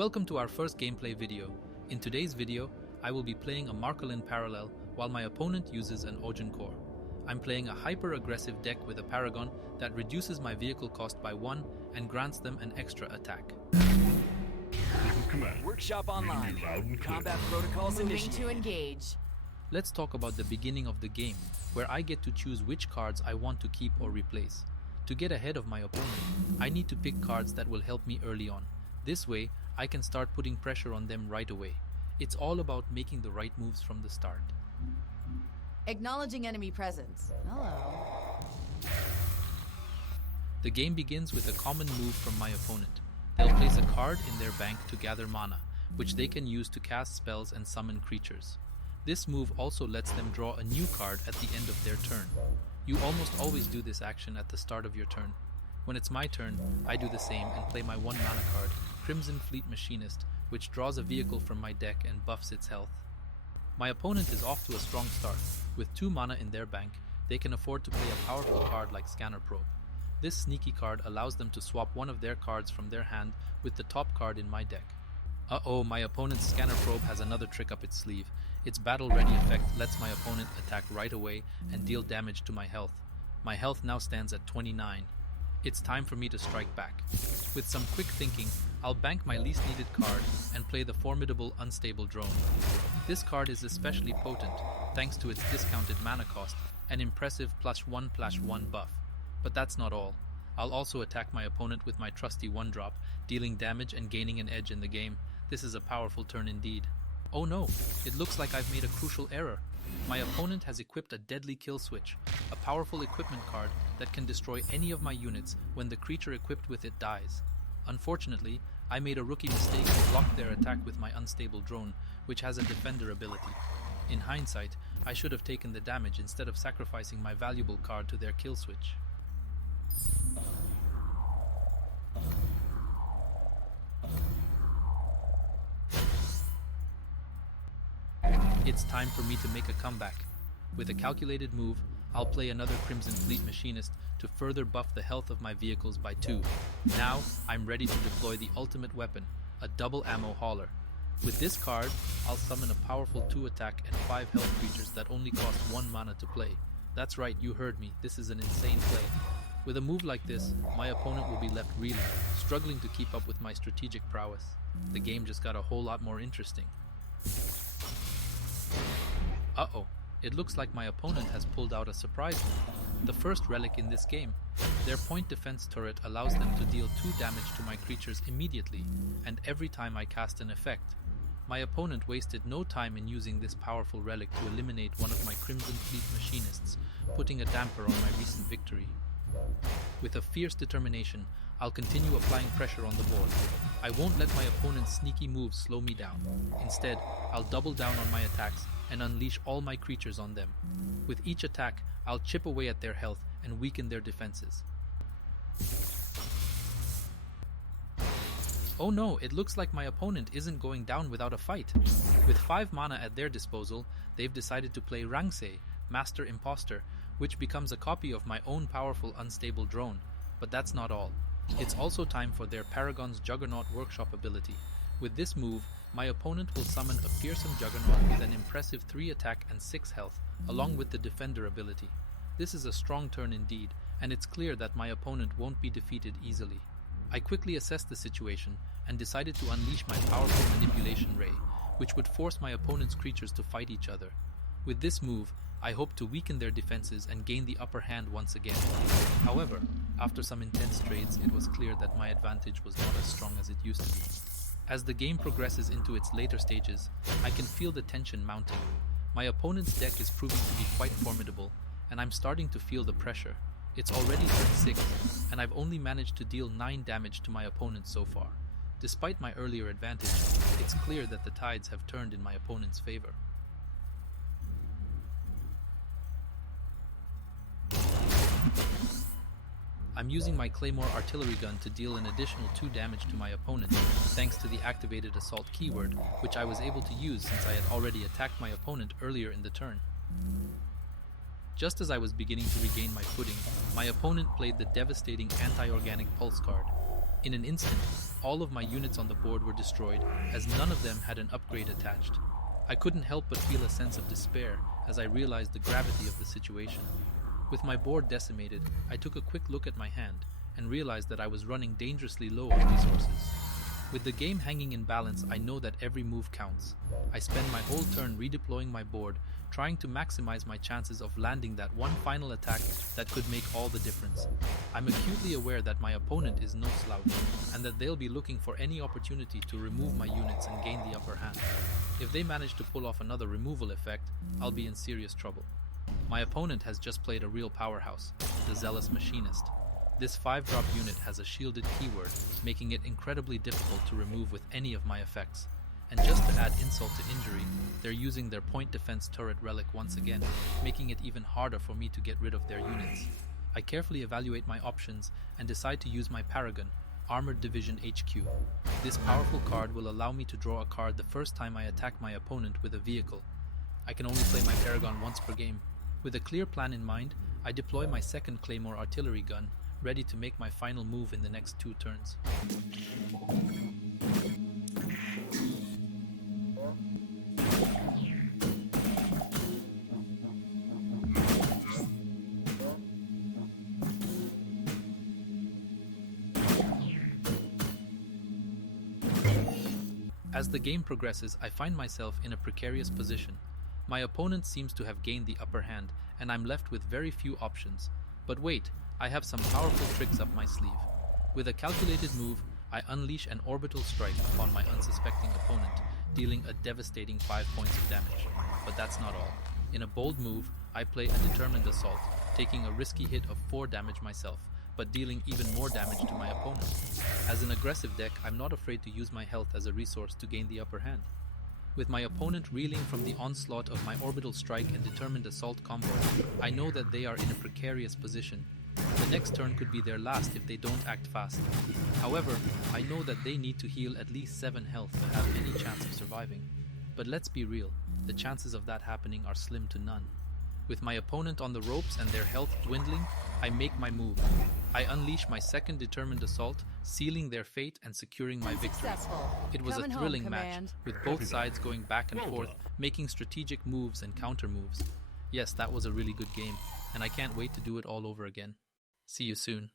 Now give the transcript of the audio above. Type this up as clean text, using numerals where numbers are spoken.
Welcome to our first gameplay video. In today's video, I will be playing a Marcolin parallel while my opponent uses an Ojin core. I'm playing a hyper-aggressive deck with a Paragon that reduces my vehicle cost by 1 and grants them an extra attack. Workshop online. Combat protocols Moving initiated. to engage. Let's talk about the beginning of the game, where I get to choose which cards I want to keep or replace. To get ahead of my opponent, I need to pick cards that will help me early on. This way, I can start putting pressure on them right away. It's all about making the right moves from the start. Acknowledging enemy presence. Hello. The game begins with a common move from my opponent. They'll place a card in their bank to gather mana, which they can use to cast spells and summon creatures. This move also lets them draw a new card at the end of their turn. You almost always do this action at the start of your turn. When it's my turn, I do the same and play my 1 mana card, Crimson Fleet Machinist, which draws a vehicle from my deck and buffs its health. My opponent is off to a strong start. With 2 mana in their bank, they can afford to play a powerful card like Scanner Probe. This sneaky card allows them to swap one of their cards from their hand with the top card in my deck. Uh-oh, my opponent's Scanner Probe has another trick up its sleeve. Its battle-ready effect lets my opponent attack right away and deal damage to my health. My health now stands at 29. It's time for me to strike back. With some quick thinking, I'll bank my least needed card and play the formidable Unstable Drone. This card is especially potent, thanks to its discounted mana cost, an impressive +1/+1 buff. But that's not all. I'll also attack my opponent with my trusty 1-drop, dealing damage and gaining an edge in the game. This is a powerful turn indeed. Oh no, it looks like I've made a crucial error. My opponent has equipped a deadly kill switch, a powerful equipment card that can destroy any of my units when the creature equipped with it dies. Unfortunately, I made a rookie mistake and blocked their attack with my Unstable Drone, which has a defender ability. In hindsight, I should have taken the damage instead of sacrificing my valuable card to their kill switch. It's time for me to make a comeback. With a calculated move, I'll play another Crimson Fleet Machinist to further buff the health of my vehicles by 2. Now, I'm ready to deploy the ultimate weapon, a double ammo hauler. With this card, I'll summon a powerful 2 attack and 5 health creatures that only cost 1 mana to play. That's right, you heard me, this is an insane play. With a move like this, my opponent will be left reeling, struggling to keep up with my strategic prowess. The game just got a whole lot more interesting. Uh-oh, it looks like my opponent has pulled out a surprise move, the first relic in this game. Their point defense turret allows them to deal 2 damage to my creatures immediately, and every time I cast an effect. My opponent wasted no time in using this powerful relic to eliminate one of my Crimson Fleet Machinists, putting a damper on my recent victory. With a fierce determination, I'll continue applying pressure on the board. I won't let my opponent's sneaky moves slow me down. Instead, I'll double down on my attacks and unleash all my creatures on them. With each attack, I'll chip away at their health and weaken their defenses. Oh no, it looks like my opponent isn't going down without a fight. With 5 mana at their disposal, they've decided to play Rangse, Master Imposter, which becomes a copy of my own powerful Unstable Drone. But that's not all. It's also time for their Paragon's Juggernaut Workshop ability. With this move, my opponent will summon a fearsome Juggernaut with an impressive 3 attack and 6 health, along with the Defender ability. This is a strong turn indeed, and it's clear that my opponent won't be defeated easily. I quickly assessed the situation and decided to unleash my powerful Manipulation Ray, which would force my opponent's creatures to fight each other. With this move, I hope to weaken their defenses and gain the upper hand once again. However, after some intense trades, it was clear that my advantage was not as strong as it used to be. As the game progresses into its later stages, I can feel the tension mounting. My opponent's deck is proving to be quite formidable, and I'm starting to feel the pressure. It's already turn 6, and I've only managed to deal 9 damage to my opponent so far. Despite my earlier advantage, it's clear that the tides have turned in my opponent's favor. I'm using my Claymore artillery gun to deal an additional 2 damage to my opponent, thanks to the activated assault keyword, which I was able to use since I had already attacked my opponent earlier in the turn. Just as I was beginning to regain my footing, my opponent played the devastating anti-organic pulse card. In an instant, all of my units on the board were destroyed, as none of them had an upgrade attached. I couldn't help but feel a sense of despair as I realized the gravity of the situation. With my board decimated, I took a quick look at my hand and realized that I was running dangerously low on resources. With the game hanging in balance, I know that every move counts. I spend my whole turn redeploying my board, trying to maximize my chances of landing that one final attack that could make all the difference. I'm acutely aware that my opponent is no slouch, and that they'll be looking for any opportunity to remove my units and gain the upper hand. If they manage to pull off another removal effect, I'll be in serious trouble. My opponent has just played a real powerhouse, the Zealous Machinist. This 5-drop unit has a shielded keyword, making it incredibly difficult to remove with any of my effects. And just to add insult to injury, they're using their point defense turret relic once again, making it even harder for me to get rid of their units. I carefully evaluate my options and decide to use my Paragon, Armored Division HQ. This powerful card will allow me to draw a card the first time I attack my opponent with a vehicle. I can only play my Paragon once per game. With a clear plan in mind, I deploy my second Claymore artillery gun, ready to make my final move in the next 2 turns. As the game progresses, I find myself in a precarious position. My opponent seems to have gained the upper hand, and I'm left with very few options. But wait, I have some powerful tricks up my sleeve. With a calculated move, I unleash an orbital strike upon my unsuspecting opponent, dealing a devastating 5 points of damage. But that's not all. In a bold move, I play a determined assault, taking a risky hit of 4 damage myself, but dealing even more damage to my opponent. As an aggressive deck, I'm not afraid to use my health as a resource to gain the upper hand. With my opponent reeling from the onslaught of my orbital strike and determined assault combo, I know that they are in a precarious position. The next turn could be their last if they don't act fast. However, I know that they need to heal at least 7 health to have any chance of surviving. But let's be real, the chances of that happening are slim to none. With my opponent on the ropes and their health dwindling, I make my move. I unleash my second determined assault, sealing their fate and securing my victory. It was a thrilling match, with both sides going back and forth, making strategic moves and counter moves. Yes, that was a really good game, and I can't wait to do it all over again. See you soon.